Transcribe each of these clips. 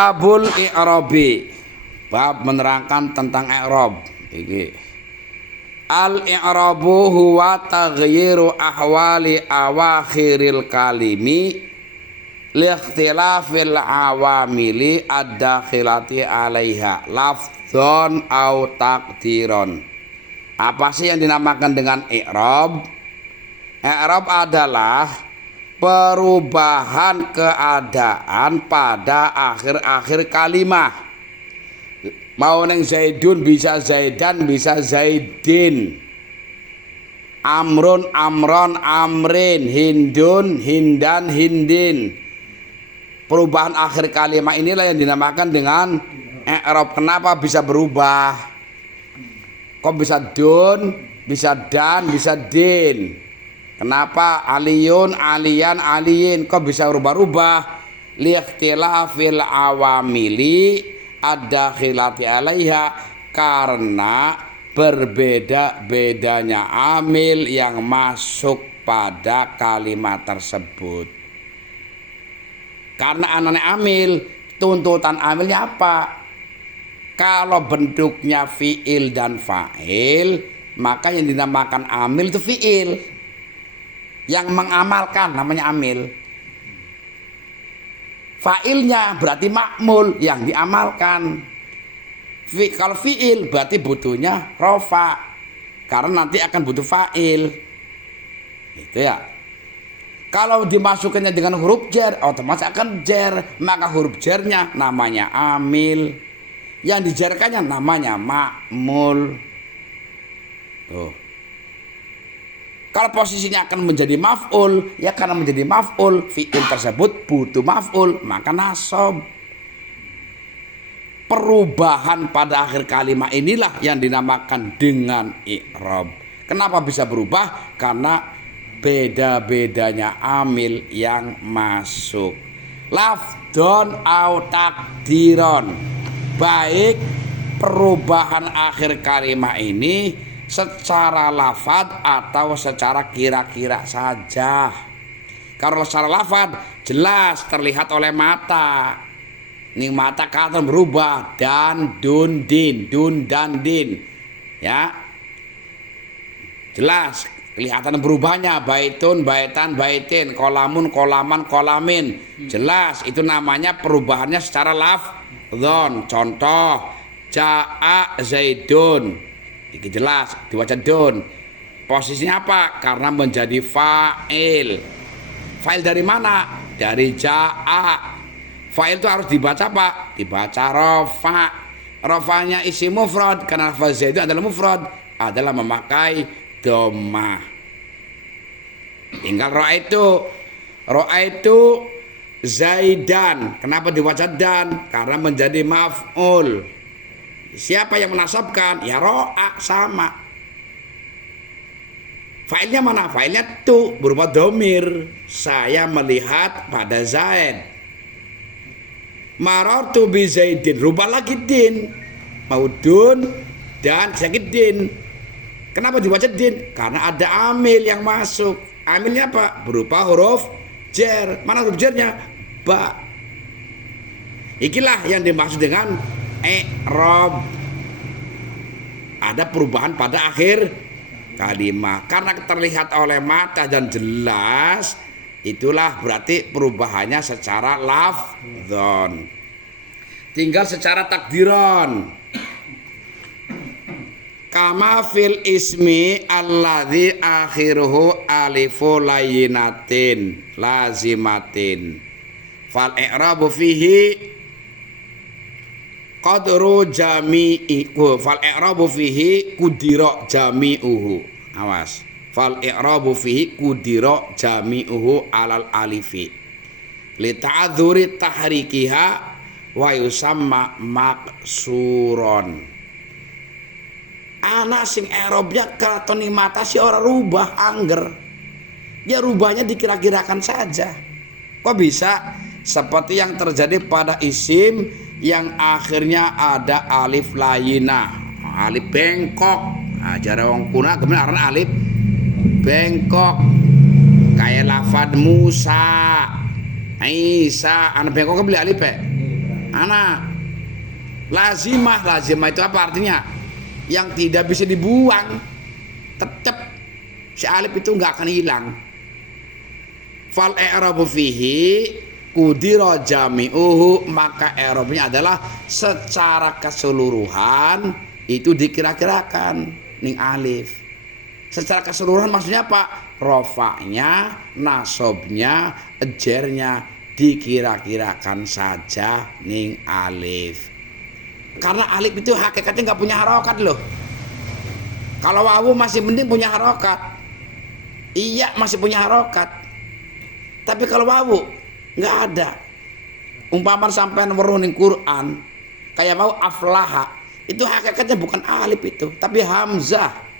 Babul i'rabi, bab menerangkan tentang i'rab. Iki al-i'rabu huwa taghyiru ahwali awakhiril kalimi liikhtilafil awamili ad-dakhilati 'alaiha lafdzon au taqdiron. Apa sih yang dinamakan dengan i'rab? I'rab adalah perubahan keadaan pada akhir-akhir kalimat. Mau neng Zaidun bisa Zaidan, bisa Zaidin. Amrun, Amron, Amrin. Hindun, Hindan, Hindin. Perubahan akhir kalimat inilah yang dinamakan dengan i'rab. Kenapa bisa berubah? Kok bisa dun, bisa dan, bisa din? Kenapa aliyun, aliyan, aliyin kok bisa rubah-rubah? Liikhtilafil awamili ad-dakhilati 'alaiha, karena berbeda-bedanya amil yang masuk pada kalimat tersebut. Karena anane amil, tuntutan amilnya apa? Kalau bentuknya fiil dan fa'il, maka yang dinamakan amil itu fiil. Yang mengamalkan namanya amil. Fa'ilnya berarti ma'mul, yang diamalkan. Kalau fi'il berarti butuhnya rofa, karena nanti akan butuh fa'il. Itu ya. Kalau dimasukkannya dengan huruf jar, otomatis akan jar, maka huruf jarnya namanya amil. Yang dijarkannya namanya ma'mul. Tuh. Kalau posisinya akan menjadi maf'ul, ya karena menjadi maf'ul, fi'il tersebut butuh maf'ul, maka nasab. Perubahan pada akhir kalimat inilah yang dinamakan dengan i'rab. Kenapa bisa berubah? Karena beda-bedanya amil yang masuk. Lafdon au takdiron, baik perubahan akhir kalimat ini secara lafad atau secara kira-kira saja. Kalau secara lafad jelas terlihat oleh mata. Nih mata kata berubah, dan dun din, dun dan din. Ya. Jelas kelihatan berubahnya, baitun, baitan, baitin, kolamun, kolaman, kolamin. Jelas itu namanya perubahannya secara lafdzon. Contoh, ja'a Zaidun. Ini jelas dibaca don. Posisinya apa? Karena menjadi fa'il. Fa'il dari mana? Dari ja'a. Fa'il itu harus dibaca apa? Dibaca rofa. Rofanya isi mufrad, karena lafaz itu adalah mufrad, adalah memakai dhammah. Tinggal ro'a itu Zaidan. Kenapa dibaca dan? Karena menjadi maf'ul. Siapa yang menasabkan? Ya ro'a, sama. Failnya mana? Failnya tu, berupa domir. Saya melihat pada Zaid. Marartu bi Zaidin, rubah lagi din. Maudun dan sakit din. Kenapa dibaca din? Karena ada amil yang masuk. Amilnya apa? Berupa huruf jar. Mana huruf jarnya? Ba. Ikilah yang dimaksud dengan i'rab. Ada perubahan pada akhir kalimat karena terlihat oleh mata dan jelas, itulah berarti perubahannya secara lafdzon. Tinggal secara takdiron. Kama fil ismi alladzi akhiruhu alifu layinatin lazimatin fal i'rabu fihi qadru jami'iku, fal i'rabu fihi kudira jami'uhu. Awas, fal i'rabu fihi kudira jami'uhu alal alifi li ta'adzuri tahrikiha wa yusamma maksuron. Anak sing i'rabnya katon mata si ora rubah angger, dia rubahnya dikira-kirakan saja. Kok bisa? Seperti yang terjadi pada isim yang akhirnya ada alif layinah, alif bengkok. Ajar wong kuna kemudian alif bengkok. Kayak lafad Musa, Isa, anak bengkok beli alif anak. Lazimah itu apa artinya? Yang tidak bisa dibuang, tetap si alif itu nggak akan hilang. Fal i'rabu fihi qudira jami'uhu, maka i'rabnya adalah secara keseluruhan itu dikira-kirakan ning alif. Secara keseluruhan maksudnya apa? Rofa'nya, nasobnya, ejernya dikira-kirakan saja ning alif. Karena alif itu hakikatnya nggak punya harokat loh. Kalau wawu masih mending punya harokat, iya masih punya harokat. Tapi kalau wawu nggak ada. Umpama sampai weruh ning Quran kayak mau aflaha, itu hakikatnya bukan alif itu, tapi hamzah.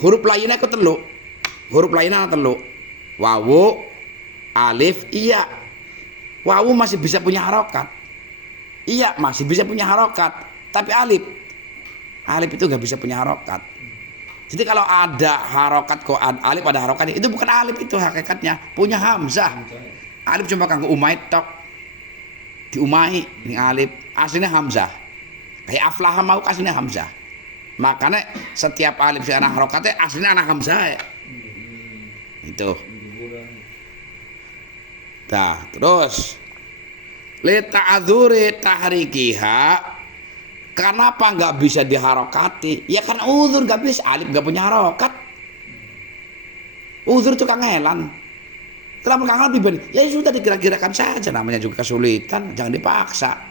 Huruf lainnya itu telu. Huruf lainnya telu. Wawu, alif, iya. Wawu masih bisa punya harokat. Iya, masih bisa punya harokat. Tapi alif itu nggak bisa punya harokat. Jadi kalau ada harokat kok alif ada harokat, itu bukan alif itu hakikatnya, punya hamzah. Alif cuma kanggo umai tok. Diumai ini alif, aslinya hamzah. Kayak aflaha mau aslinya hamzah. Makanya setiap alif si anak harokatnya aslinya anak hamzah ya. Itu. Nah, terus li ta'dzuri tahrikiha, kenapa nggak bisa diharokati? Ya kan uzur nggak bisa, alif nggak punya harokat. Uzur itu kangelan. Kenapa kangelan dibanding? Ya sudah dikira-kirakan saja, namanya juga kesulitan, jangan dipaksa.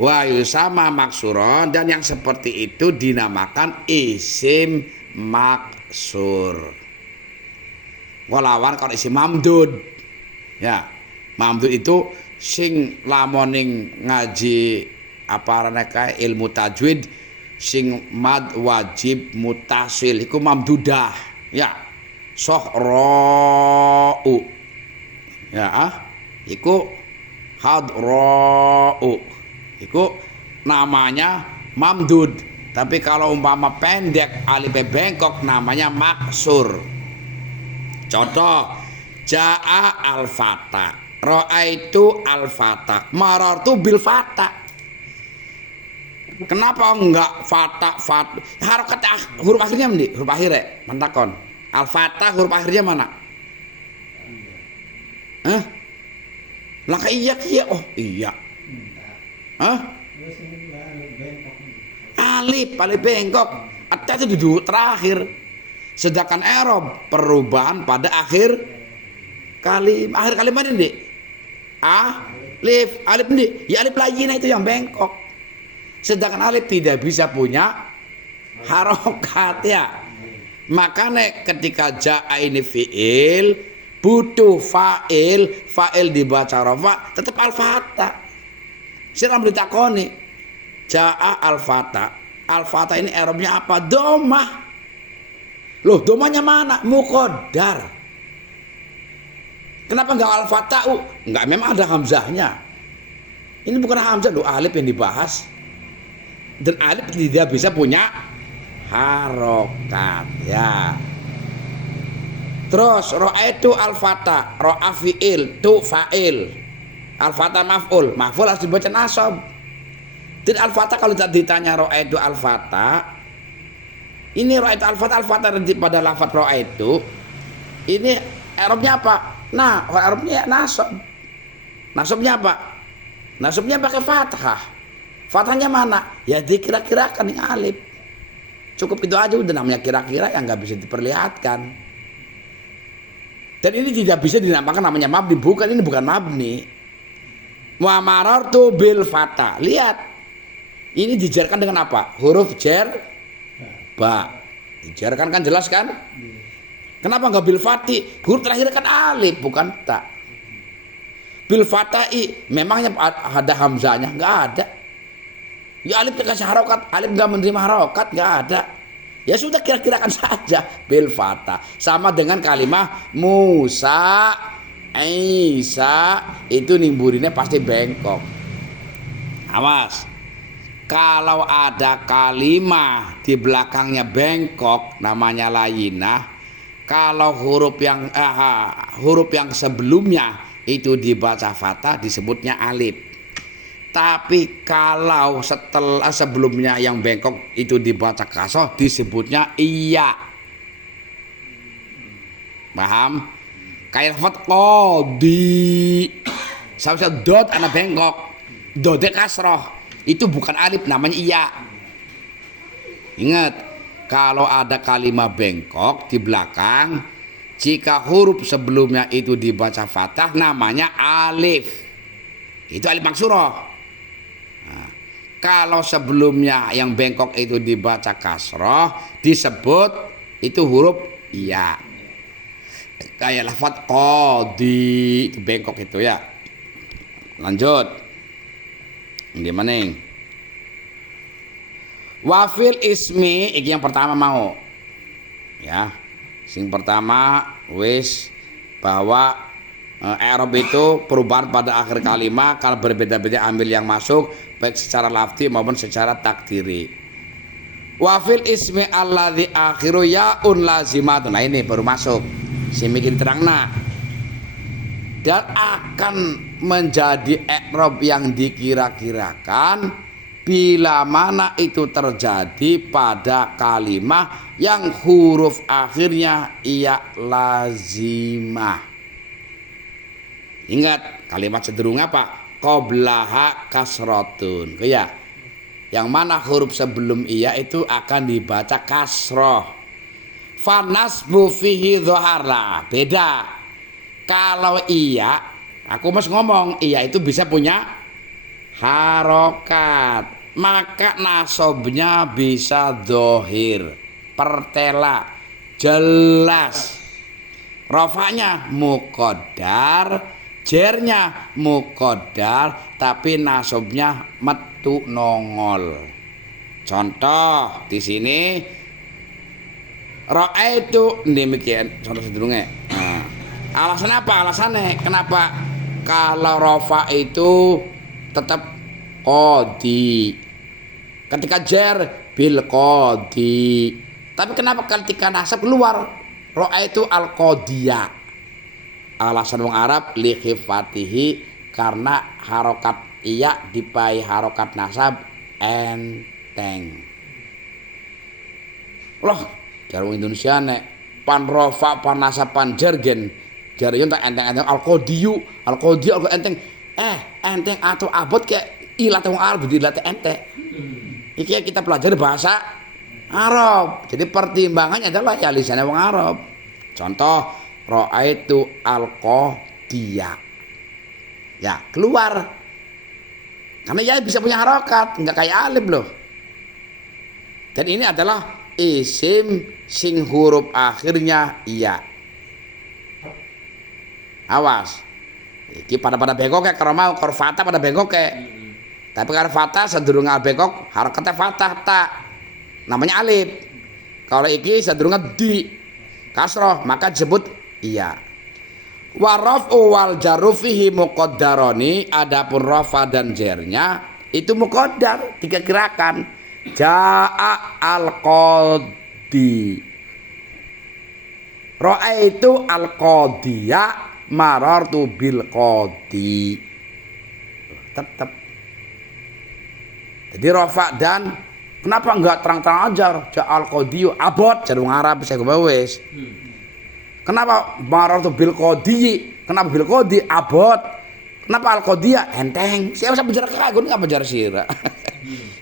Wa yusama maksuron, dan yang seperti itu dinamakan isim maksur. Walawan kalau isim mamdud. Ya, mamdud itu sing lamoning ngaji apa raneka ilmu tajwid sing mad wajib mutasil iku mamdudah. Ya. Sohra'u. Ya, iku hadra'u. Iku namanya mamdud. Tapi kalau umpama pendek alif bengkok namanya maksur. Contoh, jaa al-fata, ra'aitu al-fata, marartu bil fata. Kenapa enggak fata? Harokat huruf akhirnya mending, huruf akhirnya mantakon. Al-fata huruf akhirnya mana? Hah? Lah iya oh iya. Hah? Alif bengkok. Ada itu duduk terakhir. Sedangkan i'rab perubahan pada akhir kalimat. Akhir kalimat ini. Alif ini. Ya alif lainnya itu yang bengkok. Sedangkan alif tidak bisa punya harokat ya. Makanya ketika jaa ini fi'il butuh fa'il dibaca rafa tetap al-fata. Siram ditakoni jaa al-fata ini i'rabnya apa? Domah. Loh, domahnya mana? Muqaddar. Kenapa enggak al-fata'u? Enggak, memang ada hamzahnya. Ini bukan hamzah loh, alif yang dibahas. Dan alif tidak bisa punya harokat ya. Terus ra'aitu al-fata, ra'a fi'il, tu fa'il. Al-fata maf'ul harus dibaca nasab. Dan al-fata kalau ditanya ra'aitu al-fata, ini ra'aitu al-fata pada lafaz ra'aitu ini i'rabnya apa? Nah, i'rabnya nasab. Nasabnya apa? Nasabnya pakai fathah. Fathahnya mana? Ya dikira-kirakan yang alif. Cukup itu aja udah, namanya kira-kira yang nggak bisa diperlihatkan. Dan ini tidak bisa dinamakan namanya mabni, bukan, ini bukan mabni. Wa marartu bil fata. Lihat. Ini dijarkan dengan apa? Huruf jar ba. Dijarkan kan jelas kan? Kenapa enggak bil fati? Huruf terakhir kan alif bukan ta. Bil fatai memangnya ada hamzahnya? Enggak ada. Ya alif dikasih harokat, alif enggak menerima harokat, enggak ada. Ya sudah kira-kirakan saja bil fata. Sama dengan kalimat Musa, Isa, itu nimburinnya pasti bengkok. Awas. Kalau ada kalimat di belakangnya bengkok namanya layinah. Kalau huruf yang sebelumnya itu dibaca fathah disebutnya alif. Tapi kalau sebelumnya yang bengkok itu dibaca kasroh disebutnya iya. Paham? Kayak lafaz qadi. Sampai dot ana bengkok. Dode kasroh. Itu bukan alif, namanya iya. Ingat, kalau ada kalimat bengkok di belakang, jika huruf sebelumnya itu dibaca fathah namanya alif. Itu alif maksurah. Nah, kalau sebelumnya yang bengkok itu dibaca kasroh disebut itu huruf iya. Kayak lafaz qadi itu bengkok itu ya. Lanjut. Gimana nih? Wafil ismi iki yang pertama mau. Ya. Sing pertama wis bahwa i'rab itu perubahan pada akhir kalimat kalau berbeda-beda ambil yang masuk baik secara lafzi maupun secara takdiri. Wafil ismi alladzi akhiru yaun lazimatun. Nah ini baru masuk. Si bikin terangna. Dan akan menjadi i'rab yang dikira-kirakan bila mana itu terjadi pada kalimat yang huruf akhirnya ia lazimah. Ingat kalimat cenderung apa? Qablaha kasratun. Ya. Yang mana huruf sebelum iya itu akan dibaca kasroh. Fanasbu fihi dhoharla. Beda. Kalau iya, aku mas ngomong iya itu bisa punya harokat, maka nasobnya bisa dohir, pertela, jelas. Rofanya mukodar, jernya mukodar, tapi nasobnya metu nongol. Contoh di sini ra'aitu demikian contoh sedurunge. Nah, alasan apa? Alasannya kenapa kalau rofa itu tetap qadi, ketika jer bil qadi, tapi kenapa ketika nasab keluar ro'a itu al qadiyah? Alasan wong Arab li khifatihi, karena harokat iya dipai harokat nasab enteng. Loh jarang Indonesia nek pan rofa pan nasab pan jergen jarion tak enteng-enteng al-qadiyu enteng. Enteng atau abot kayak ilat wong Arab dilatih enteng. Iki kita pelajari bahasa Arab. Jadi pertimbangannya adalah ya lisannya wong Arab. Contoh ra'aitu al-qadiyah. Ya, keluar. Karena ya bisa punya harokat, enggak kayak alif loh. Dan ini adalah isim sing huruf akhirnya iya. Awas. Iki pada bengkok kayak kalau mau korfata pada bengkok kayak. Tapi kalau fatah sedurung al bengkok harokatnya fatah tak. Namanya alif. Kalau iki sedurungnya di kasroh maka disebut iya. Wa raf'u wal jarru fihi muqaddarani, adapun rafa dan jernya itu muqaddar, tiga gerakan. Jaa al-qadi. Ra'aitu al-qadiyah marartu bil qadi. Tetap. Jadi rafa dan kenapa enggak terang-terang aja ja al qadiyu abot jarung Arab saya wis. Kenapa marartu bil qadi? Kenapa bil qadi abot? Kenapa al qadiyah enteng? Siapa bisa bicara kagum enggak bicara sira.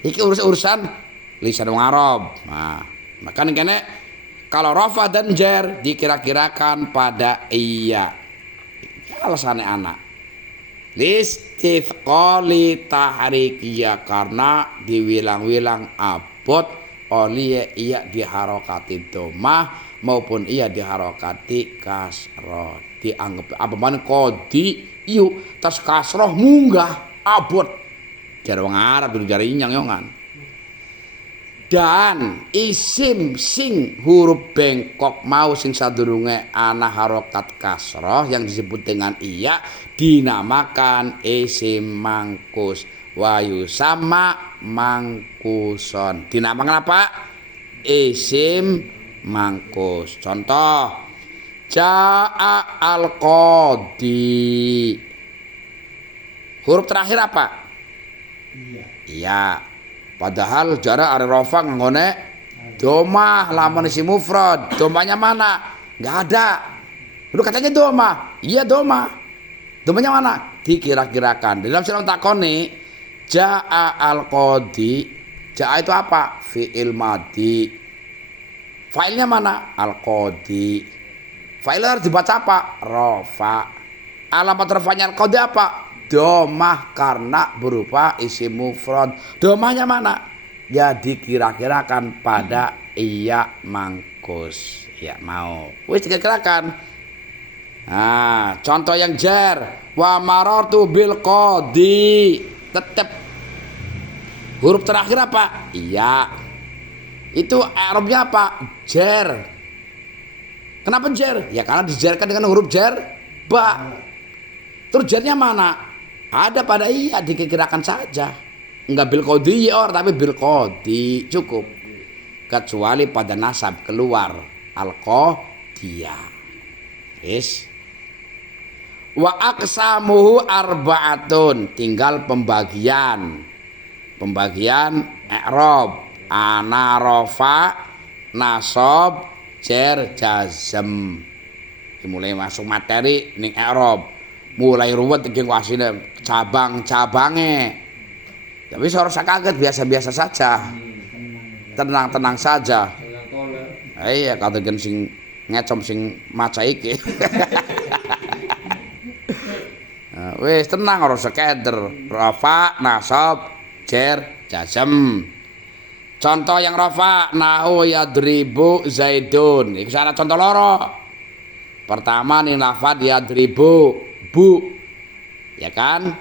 Iki urusan lisan wong Arab. Nah, makanya kene kalau rafa dan jar dikira-kirakan pada iya. Alasannya anak listithqali tahrikiyah, karena diwilang-wilang abot oleh iya diharokati domah maupun iya diharokati kasroh. Dianggap apa man qadi yu tas kasroh munggah abot jar wong Arab jar inyang-yongan. Dan isim sing huruf bengkok mau sing sadurunge ana harokat kasroh yang disebut dengan iya dinamakan isim mangkus wayu sama mangkuson. Dinamakan apa? Isim mangkus. Contoh Ja'a al-qadi. Huruf terakhir apa? Iya. Padahal jarak are rafa nggone domah lamun isi mufrad. Domanya mana? Enggak ada. Lu katanya domah. Iya domah. Domanya mana? Dikira-kirakan. Dalam silang takoni ja'a al-qadi. Ja'a itu apa? Fi'il madi. Failnya mana? Al-qadi. Fail harus dibaca apa? Rafa. Alamat rafanya al-qadi apa? Domah karena berupa isim mufrad. Domahnya mana? Ya dikira-kirakan pada iya mangkus. Ya mau. Wis dikira-kirakan. Nah, contoh yang jar. Wa marartu bil qadi. Tetep huruf terakhir apa? Iya. Itu i'rabnya apa? Jar. Kenapa jar? Ya karena dijarkan dengan huruf jar ba. Terus jarnya mana? Ada pada iya, dikirakan saja. Enggak bil qadi tapi bil qadi cukup. Kecuali pada nasab keluar al-qadiyah. Yes. Wa aqsamuhu arba'atun. Tinggal pembagian i'rab. Ana rafa, nasab, jar, jazm. Mulai masuk materi ning i'rab. Mulai ruwet iki wasine cabang-cabange. Tapi ora usah kaget, biasa-biasa saja. Tenang-tenang saja. Iya, katakan sing ngecom sing maca iki. Wis tenang ora usah keder. Rafa, nasab, jar, jazm. Contoh yang rafa, nahu yadribu zaidun. Iki sana contoh loro. Pertama nih lafaz yadribu bu, ya kan?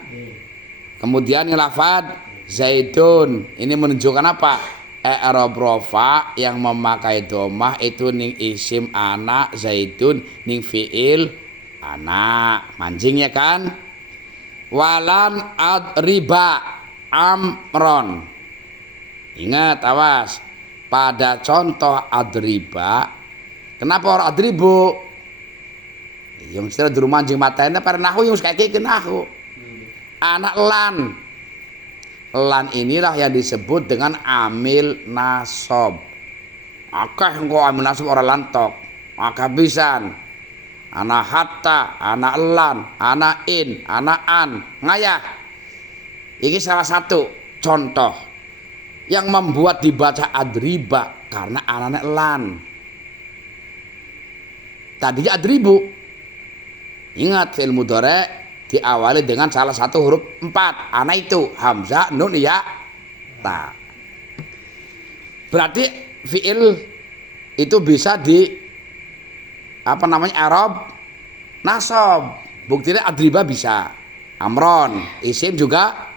Kemudian nih lafaz zaidun. Ini menunjukkan apa? I'rab rafa yang memakai domah itu ning isim anak, zaidun ning fiil anak. Mancing ya kan? Walan adriba amron. Ingat awas. Pada contoh adriba, kenapa orang adribu? Yang istilah juru mancing matanya para nahu yang kayak nahu. Anak lan. Lan inilah yang disebut dengan amil nasab. Akeh engko amil nasab ora lantok. Akeh pisan. Ana hatta, ana lan, ana in, ana an, ngayah. Ini salah satu contoh yang membuat dibaca adriba karena anane lan. Tadinya adribu. Ingat fi'il mudhari' diawali dengan salah satu huruf 4. Ana itu hamzah, nun, ya, ta. Berarti fi'il itu bisa di apa namanya i'rab nasab. Buktinya adriba bisa. Amron isim juga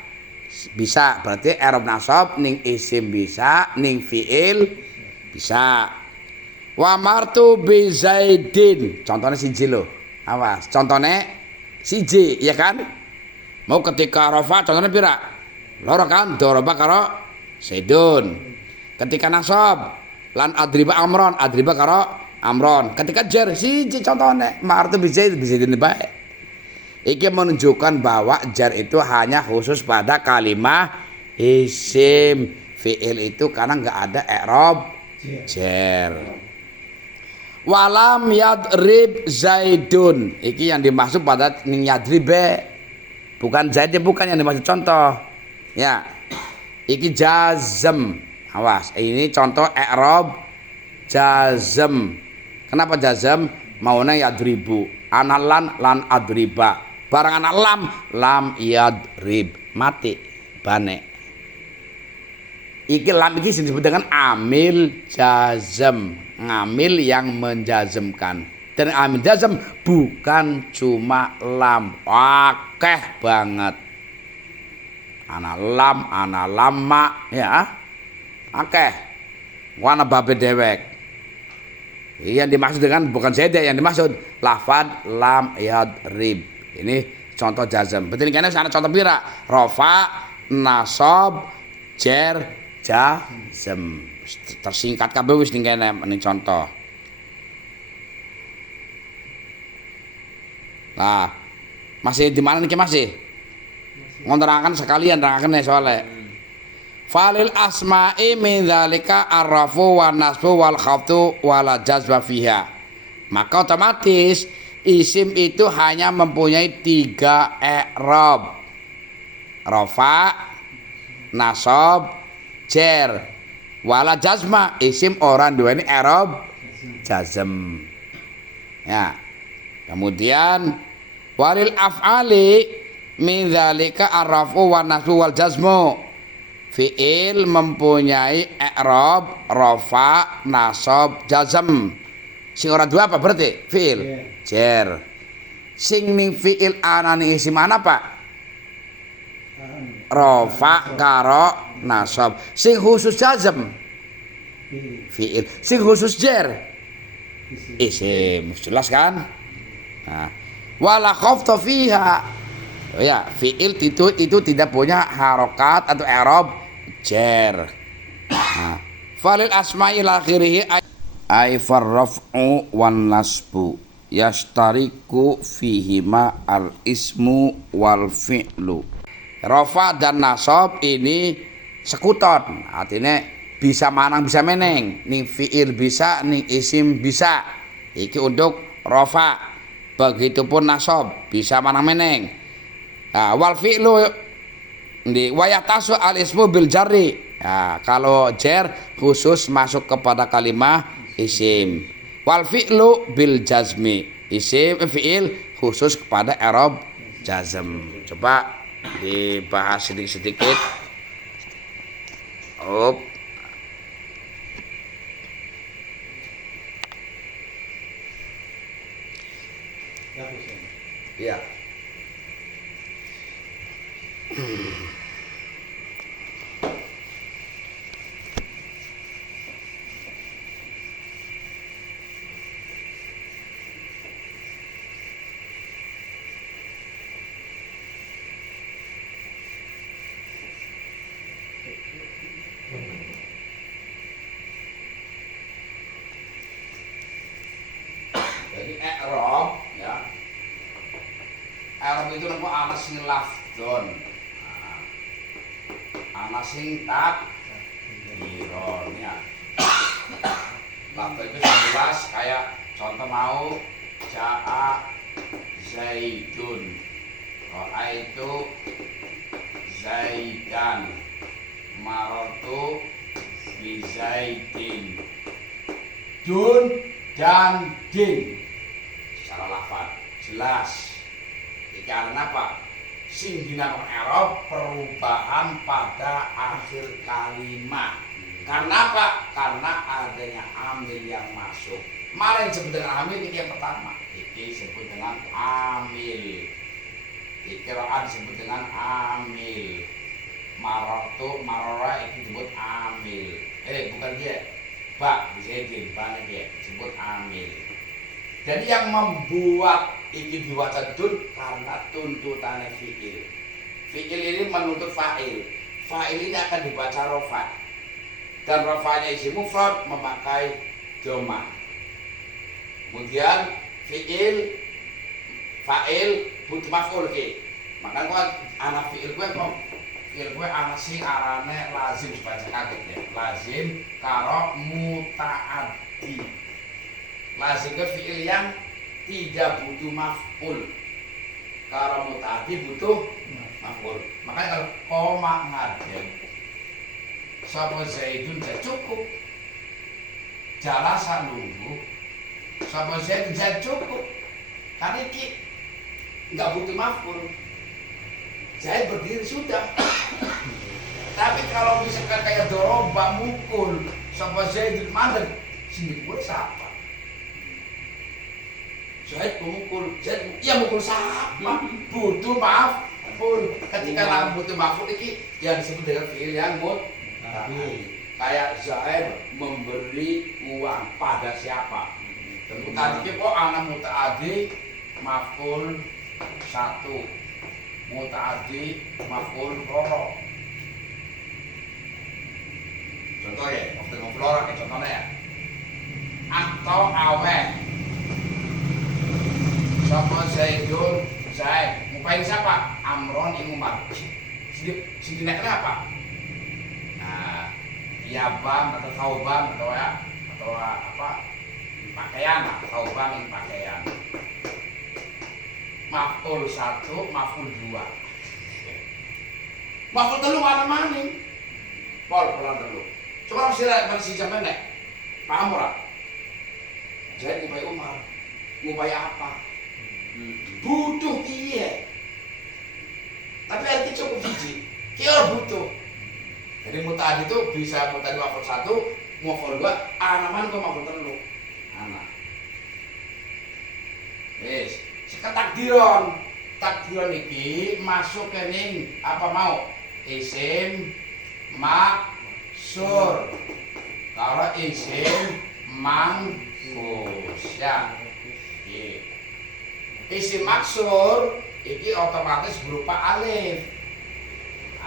bisa. Berarti i'rab nasab ning isim bisa, ning fi'il bisa. Wa martu bi zaidin. Contohnya siji lho. Awas, contohnya siji, ya kan? Mau ketika rafa contohnya pira? Loro kan, doroba karo zaidun. Ketika nasab lan adriba amron, adriba karo amron. Ketika jar siji contohnya martu bi zaidin bae. Iki menunjukkan bahwa jar itu hanya khusus pada kalimat isim. Fi'il itu karena enggak ada i'rab jar. Walam yadrib zaidun. Iki yang dimaksud pada ning yadribe. Bukan zaid, bukan yang dimaksud contoh. Ya. Iki jazm. Awas, ini contoh i'rab jazm. Kenapa jazm? Mauna yadribu. Analan lan adriba. Barang anak lam yadrib. Mati bane. Iki lam iki disebut dengan amil jazm. Ngamil yang menjazmkan. Dan amil jazm bukan cuma lam, akeh banget. Ana lam, ana lama, ya. Akeh. Wana babe dewek. Yang dimaksud dengan bukan zede, yang dimaksud lafad lam yadrib. Ini contoh jazm. Betul kan ana contoh pira? Rafa, nasab, jar, jazm. Tersingkat kabeh wis ning kene ning contoh. Nah, masih di mana nih masih? Ngontrakan sekalian nerangaken soalnya. Falil asma'i min dzalika arrafu wan nasbu wal khaftu wala jazba fiha. Maka otomatis isim itu hanya mempunyai 3 i'rab. Rafa, nasab, jer. Wala jazma isim orang duweni i'rab jazm. Ya. Kemudian walil af'ali min dzalika arrafu wan nasbu wal jazmu. Fi'il mempunyai i'rab, rafa, nasab, jazm. Sing ora dua apa berarti? Fi'il. Jer. Sing ning fi'il anane isim mana, Pak? Rafa karo nasab. Sing khusus jazm? Fi'il. Sing khusus jer? Isim. Jelas kan? Nah, wala khafta fiha. Oh ya, fi'il itu tidak punya harokat atau i'rab jer. Nah, falil asma'il akhirih ay farraf'u wan nasbu yashtariku fihima al ismu wal fi'lu. Rafa dan nasab ini sekuton, artinya bisa manang bisa meneng. Ning fi'il bisa, ning isim bisa. Iki untuk rafa. Begitupun nasab bisa manang meneng. Nah, wal fi'lu di wayatasu al ismu bil jarri. Nah, kalau jer khusus masuk kepada kalimat isim. Wal fi'lu bil jazmi. Isim fi'il khusus kepada i'rab jazm. Coba dibahas sedikit-sedikit. Iya. Jadi i'rab ya. I'rab itu napa ana sing lafdzon. Ana sing takdiron ya. Lafdzon itu jelas kayak contoh mau ja'a zaidun. Ra'aitu zaidan. Marartu bi zaidin. Dun dan din secara lafaz jelas. Karena apa? Sing dinamakan i'rab perubahan pada akhir kalimat. Karena apa? Karena adanya amil yang masuk. Mana yang disebut dengan amil? Ini yang pertama. Ini disebut dengan amil. Iqra'an disebut dengan amil. Marartu, marara itu disebut amil. Bukan dia. Ba Zaidin, bana dia disebut amil. Jadi yang membuat iki diwaca dun karena tuntutan fi'il. Fi'il ini menuntut fa'il. Fa'il ini akan dibaca rofa. Dan rofanya isim mufrad memakai dhamma. Kemudian fi'il fa'il butuh maf'ul ki. Maka kok ana fi'il kuwi kok fi'il kuwi ana sing arane lazim dibaca kaget ya. Lazim karo muta'addi. Lazim ke fi'il yang tidak butuh maf'ul. Karo muta'addi butuh maf'ul. Makanya kalau koma ngadem sapa Zaidun cukup. Jalasa nunggu sapa Zaidun cukup. Kan iki enggak butuh maf'ul. Zaid berdiri sudah. Tapi kalau misalkan kayak doroba mukul sapa Zaidun mandek sing dipukul siapa? Zaid memukul, Zaid ya mukul siapa? Butuh maf'ul. Ketika langsung butuh maf'ul iki yang disebut dengan fi'il yang kayak Zaid memberi uang pada siapa? Tentu tadi kok ana muta'addi maf'ul 1, muta'addi maf'ul 2. Contoh ya, waktu ngobrol orang contohnya ya. Atau aweh Sapa Zaidun? Zaid. Ngupain siapa? Amron ing Umar. Sing dinekne apa? Nah, Yabam atau Thauban atau apa? Pakaian, Thauban ing pakaian. Maf'ul 1, maf'ul 2. Maf'ul 3 mana maning? Pol pelan dulu. Coba sira si jamene. Paham ora? Zaid ngupai Umar. Ngupai apa? Butuh iya. Tapi arti cukup siji. Kia butuh. Jadi muta'addi itu bisa muta'addi maf'ul 1, maf'ul 2, anaman kok maf'ul 3. Anak. Wis, takdiron. Takdiron iki masuk ke ning apa mau? Isim maksur. Kalau isim mangkus ya. Iki. Isim maksur iki otomatis berupa alif.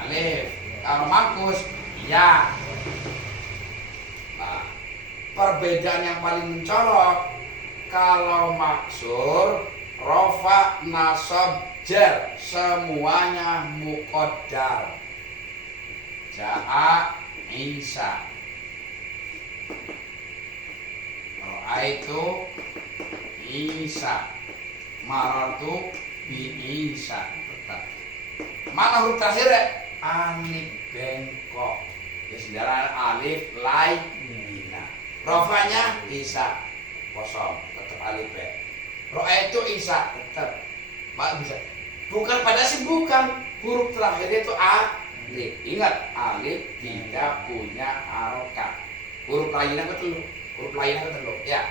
Alif. Kalau mangkus ya. Nah, perbedaan yang paling mencolok kalau maksur rofa nasab jar semuanya muqaddar. Ja'a Isa. Ra'aitu Isa. Maratu bi Isa. Tetap. Mana huruf terakhir ya? Alif bengkok. Ya saudara alif lai mina. Rofanya Isa kosong tetap alif be. Ra'aitu Isa tetap. Mak bisa. Bukan pada sih bukan. Huruf terakhir itu alif. Ingat alif tidak punya harokat. Huruf lainnya betul. Huruf lainnya betul. Ya.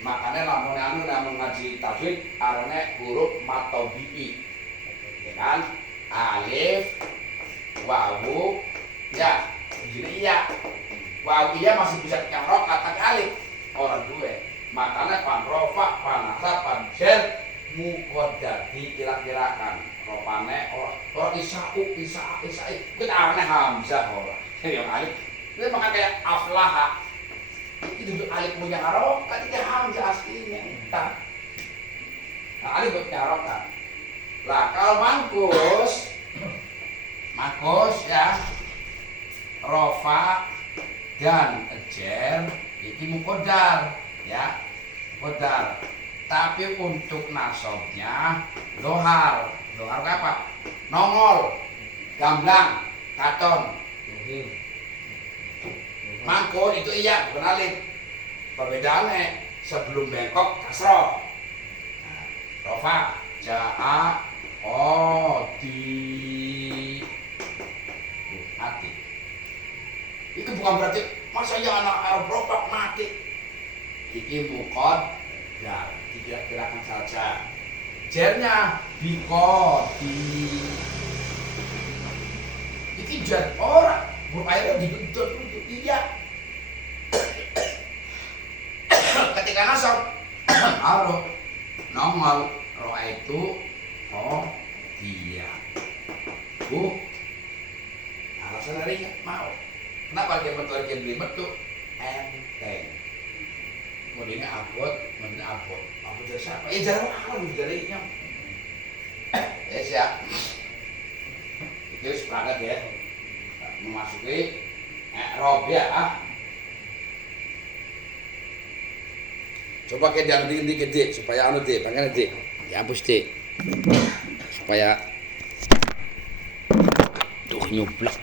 Makanya namun ngaji tajwid arane huruf matobi'i. Ya kan? Alif, wawu, ya. Jadi iya. Wawu iya masih bisa pakai harokat tapi alif orang dua. Makanya pan rofa, pan nasab, pan jar muqaddar dikira-kirakan. Rofane orang isa'u. Kita arane hamzah orang. Yang alif. Itu makanya kayak aflaha. Itu duduk alif punya harokat, itu hamzah aslinya. Entah. Nah, alif punya harokat. Lah kalau mangkus ya, rofa dan jar itu muqaddar ya, muqaddar. Tapi untuk nasabnya lohar apa? Nongol, gamblang, katon. Mangkun itu iya, bukan alif. Perbedaannya sebelum bengkok kasroh. Nah, rofa, ja'a, di hati. Itu bukan berarti masa ya anak Arab rofa mati. Iki muqaddar, dikira-kirakan saja. Jernya bikodi. Iki jar orang berupaya dibentuk. Iya. Ketika nasab aro nongol roa itu dia. Alasan hari mau. Kenapa dia betul dia beli betul? Enteng. Kemudian abot. Abot dari siapa? Ya jarang awal dari nyam. Ya. Itu sepakat ya. Memasuki Rob ya. Coba ke jangan dikit dik supaya anu dik, panggil dik. Dihapus dik. Supaya tuh nyoblak.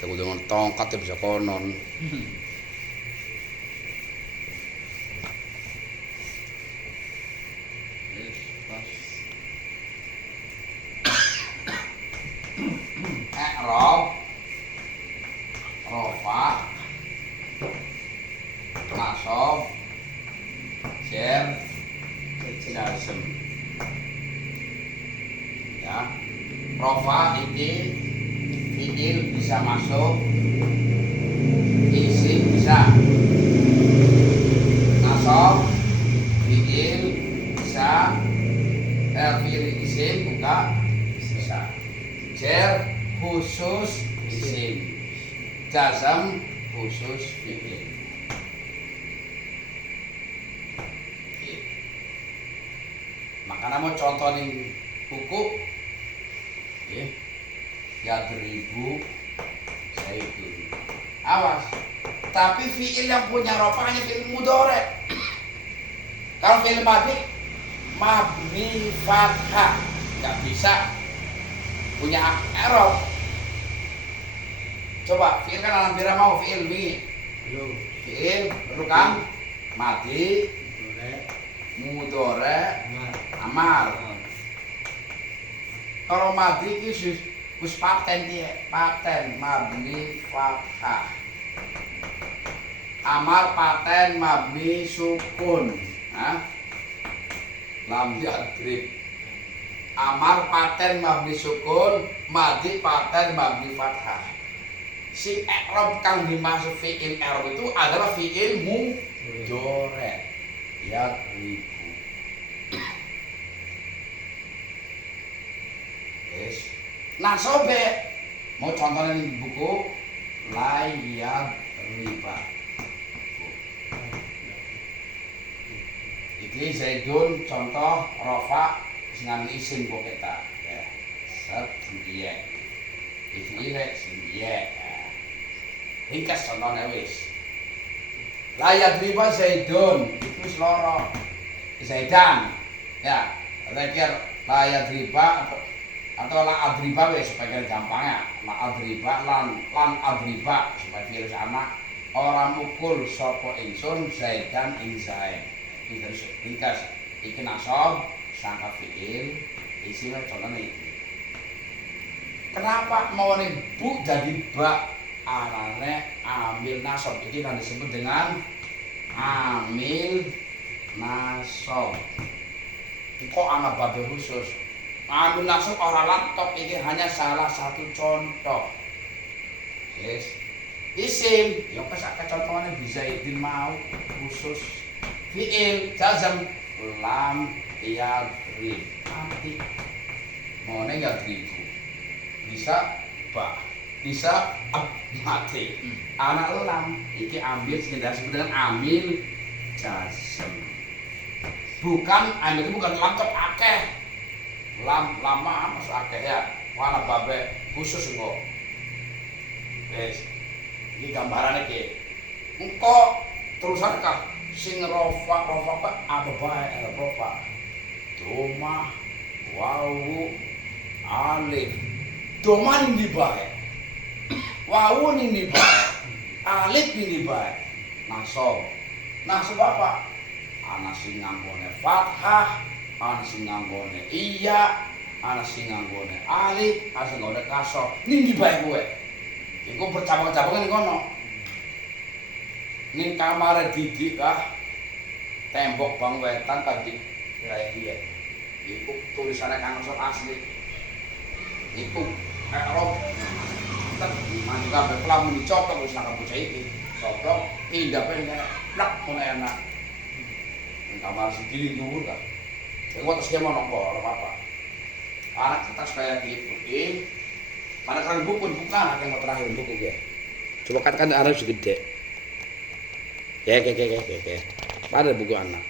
Aku dengan tongkat bisa konon. Rob, rofa, nasob, jar, jazm. Ya. rofa iki fiil bisa masuk, isim bisa, nasab fiil bisa, fiil isim juga bisa, jar khusus isim, jazam khusus fiil. Makanya mau contoh nih buku, ya 1000 zaitun. Awas, tapi fiil yang punya rofa hanya fiil mudhari. Kalau fiil madhi mabni fathah nggak bisa punya i'rab. Coba fiil kan alam bira mau fiil ini. Fiil bukan madhi, mudhari, amal. Kalau madhi iki wis paten piye? Paten mabni fathah. Amal paten mabni sukun. Lam yadrib. Amal paten mabni sukun, madhi paten mabni fathah. Si i'rab kang dimaksud fi'il i'rab itu adalah fi'il mudhari. Yadribu. Yes. Nasobe mau contohnya di buku layar riba. Iki zaidun contoh rofa dengan isim kok kita. Ya. Set sindiye. Iki sindiye. Ringkas contohnya wis. Layar riba zaidun itu seloro. Zaidan. Ya, terakhir layar riba atau la adriba wes supaya gampangnya la adriba lan adriba supaya virus anak orang mukul sopo ingsun zaidan ing zaid itu ringkas iki nasab sangka fiil isinya contohnya ini. Kenapa mau nih bu jadi ba arane amil nasab ini kan disebut dengan amil nasab. Kok anak babe khusus ambil langsung orang laptop ini hanya salah satu contoh. Yes. Isim, ya pas contohnya bisa idin mau khusus. Fiil, jazam, lam, yadrib. Mati. Mau yadribu. Bisa ba, bisa mati. Anak lam, ini ambil sekedar disebut dengan amil jazam. Bukan ambil itu bukan laptop akeh. Lama masuk akeh ya, warna babe khusus engko. Wes, ini gambarannya ke. Engko terusan kah sing rofa apa bae rofa. Doma, wawu, alif. Doma ning ndi bae. Wawu ning ndi bae. Alif ning ndi bae. Nasab. Nasab apa? Ana sing nganggone fathah. Ana sing nganggone iya, ana sing nganggone alif, ana sing nganggone kasor. Ning ndi bae kowe? Iku bercabang-cabangan ning kono. Ning kamare Didik kah tembok Bang Wetan kan di kaya dia. Iku tulisannya kang asli. Iku i'rab tak mandi kabeh lamun dicoplok wis nang bocah iki. Coplok pindah pengen plak ngono enak. Ning kamar sendiri dhuwur kah? Engko terus dia mau nongko apa? Anak kita kayak gitu, mana kalian buku bukan yang mau terakhir buku ya. Coba katakan anak segede. Ya. Pada buku anak.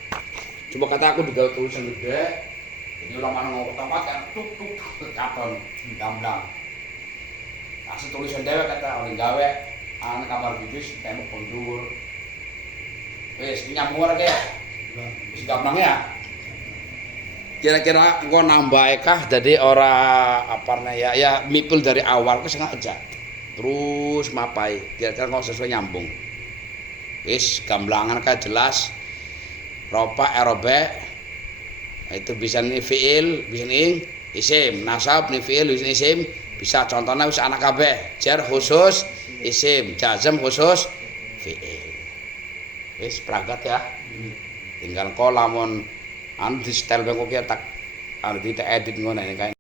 Coba kata aku digawe tulisan gede. Jadi orang mana mau tempat kan tuk katon gamblang. Kasih tulisan dewe kata orang gawe anak kamar bibis tembok kondur. Wes nyambung ora ge. Wis gamblangnya. Kira-kira engko nambah kah jadi ora apa ya mipul dari awal ke sengaja terus mapai kira-kira kok sesuai nyambung wis gamblangan kah jelas ropa erobe itu bisa nih fiil bisa nih isim nasab nih fiil bisa isim bisa contohnya wis anak kabeh jar khusus isim jazam khusus fiil wis pragat ya tinggal kok lamun anu di setel bengko ki tak anu di edit ngono kae